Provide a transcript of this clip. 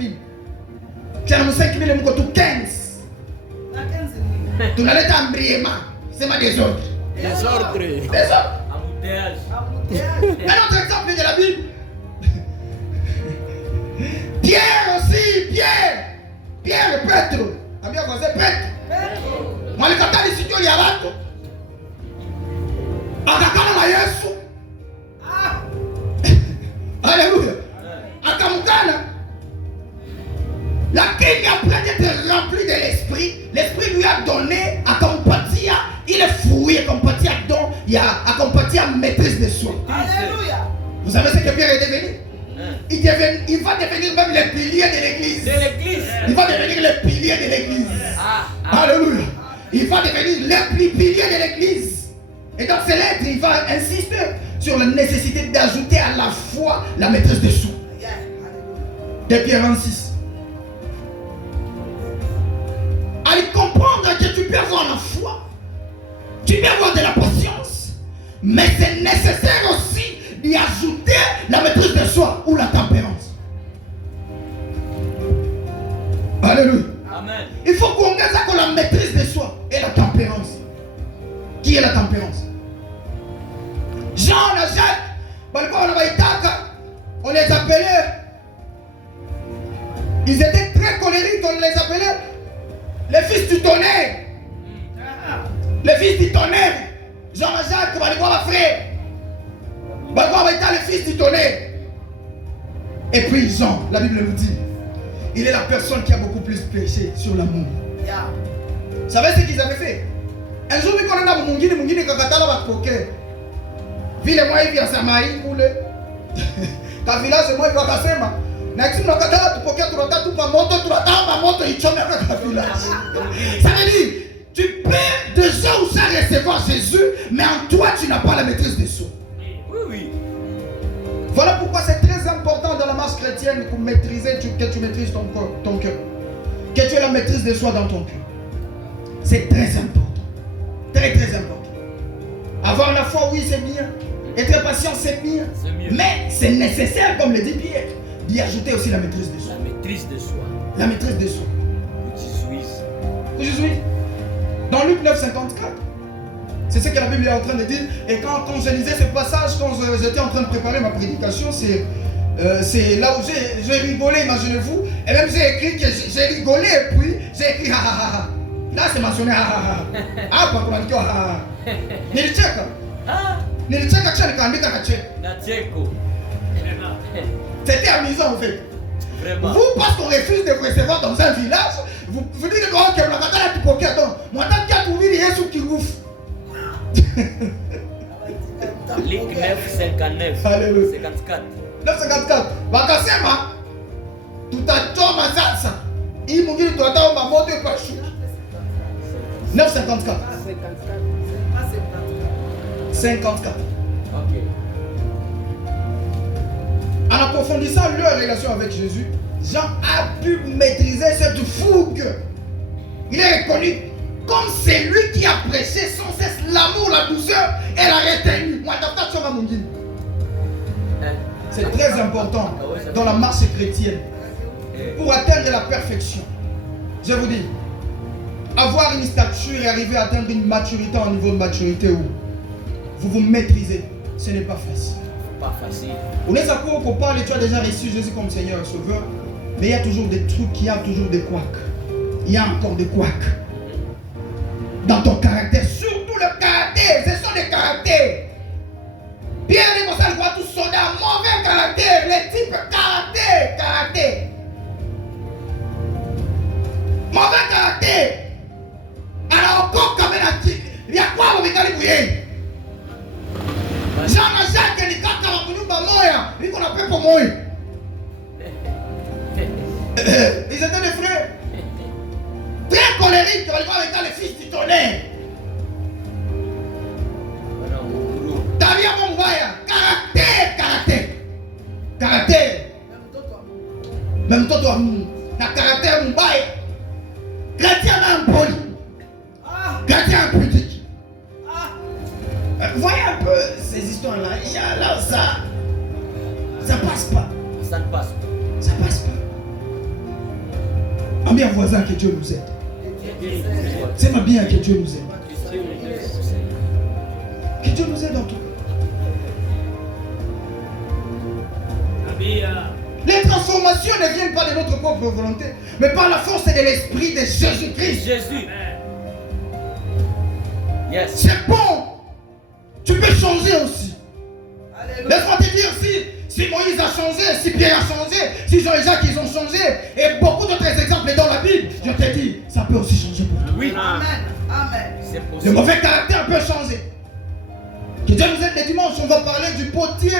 000. Tu as 5 000 et tu 15. Tu n'as pas d'embrièment. C'est ma désordre. Désordre. Désordre. Embouteillage. Un autre exemple de la Bible. Pierre aussi, Pierre le prêtre. Ami voisin prêtre. Moi le capitaine ici tu y a bateau. Akakana na Yesu. Alléluia. Akamukana. Lakini après d'être rempli de l'esprit, l'esprit lui a donné akampatia ile fruit akampatia don ya akampatia maîtrise de soi. Alléluia. Vous savez ce que Pierre est devenu? Il va devenir même le pilier de l'église. Il va devenir le pilier de l'église. Alléluia. Il va devenir le pilier de l'église. Et dans ses lettres, il va insister sur la nécessité d'ajouter à la foi la maîtrise de soi. De Pierre 26. Allez comprendre que tu peux avoir la foi, tu peux avoir de la patience, mais c'est nécessaire aussi d'y ajouter la maîtrise de soi ou la tempérance. Alléluia. Amen. Il faut qu'on ait la maîtrise de soi et la tempérance. Qui est la tempérance? Jean, Jacques, on les appelait. Ils étaient très colériques, on les appelait les fils du tonnerre. Les fils du tonnerre. Jean-Jacques, frère. Les fils du tonnerre. Et puis Jean, la Bible nous dit, il est la personne qui a beaucoup plus péché sur l'amour. Vous savez ce qu'ils avaient fait? Un jour, quand on a mungine kakatala va poker. Vile moi il vient Samarie kule. Ka village moi il va kasema. Na kitu nakatala tu poker tu rata tu pa moto tu rata ma moto ichome ka village. Ça veut dire tu peux déjà aussi recevoir Jésus, mais en toi tu n'as pas la maîtrise de soi. Oui. Voilà pourquoi c'est très important dans la marche chrétienne pour maîtriser, que tu maîtrises ton cœur. Que tu aies la maîtrise de soi dans ton cœur. C'est très important. Très important. Avoir la foi, oui, c'est bien. Être patient, c'est bien. Mais c'est nécessaire, comme le dit Pierre, d'y ajouter aussi la maîtrise de soi. La maîtrise de soi. La maîtrise de soi. Où je suis. Dans Luc 9, 54. C'est ce que la Bible est en train de dire. Et quand je lisais ce passage, quand j'étais en train de préparer ma prédication, c'est là où j'ai rigolé, imaginez-vous. Et même j'ai écrit que j'ai rigolé, et puis j'ai écrit ha ha ha. Là c'est mentionné ha ha ha. Ah, pas comment dire ha ha. Nilicheka. Nilicheka kisha nikaandika na cheka. Nacheko. C'était amusant en fait. Vraiment. Vous, parce qu'on refuse de vous recevoir dans un village, vous dites que on a katala tu poker donc. Moi tant qu'il y a tout vivre Yesu qui ouvre. Luc 9, 59. Alléluia. 54. 954. Wakasema tutachoma sasa. Hii mwingine tunataomba moto ipashu. 954. 54. Ok. En approfondissant leur relation avec Jésus, Jean a pu maîtriser cette fougue. Il est reconnu comme c'est lui qui a prêché sans cesse l'amour, la douceur et la retenue. C'est très important dans la marche chrétienne pour atteindre la perfection. Je vous dis, avoir une stature et arriver à atteindre une maturité, un niveau de maturité où vous vous maîtrisez, ce n'est pas facile. Pas facile. On est à quoi qu'on parle et tu as déjà reçu Jésus comme Seigneur et Sauveur, mais il y a toujours des trucs, il y a toujours des couacs. Il y a encore des couacs. Dans ton caractère, surtout le caractère, ce sont des caractères. Pierre et Monsal voient tous sonner un mauvais caractère, les types caractère. Mauvais caractère. Alors encore quand même, il y a quoi au Mikali Jean-Jacques ni kaka wa kunyumba moya, niko na pepo moya. Ils étaient des frères. Très colériques, walikuwa avec les fils du tonnerre. Tabia mbaya, caractère. Même mtoto wa Mungu na caractère mbaya. Chrétien na mpoli. Chrétien impudique. Voyez un peu ces histoires-là. Il y a là ça passe pas. Ça ne passe pas. Ça passe pas. Ami à voisin que Dieu nous aide. C'est ma bien que Dieu nous aide. Que Dieu nous aide en tout cas. Les transformations ne viennent pas de notre propre volonté, mais par la force de l'esprit de Jésus-Christ. Jésus. Yes. C'est bon. Tu peux changer aussi. Laisse-moi te dire, si Moïse a changé, si Pierre a changé, si Jean-Jacques ils ont changé, et beaucoup d'autres exemples dans la Bible, je te dis, ça peut aussi changer pour toi. Oui. Amen. Amen. C'est Le possible. mauvais caractère peut changer. Que Dieu nous aide les dimanches, on va parler du potier.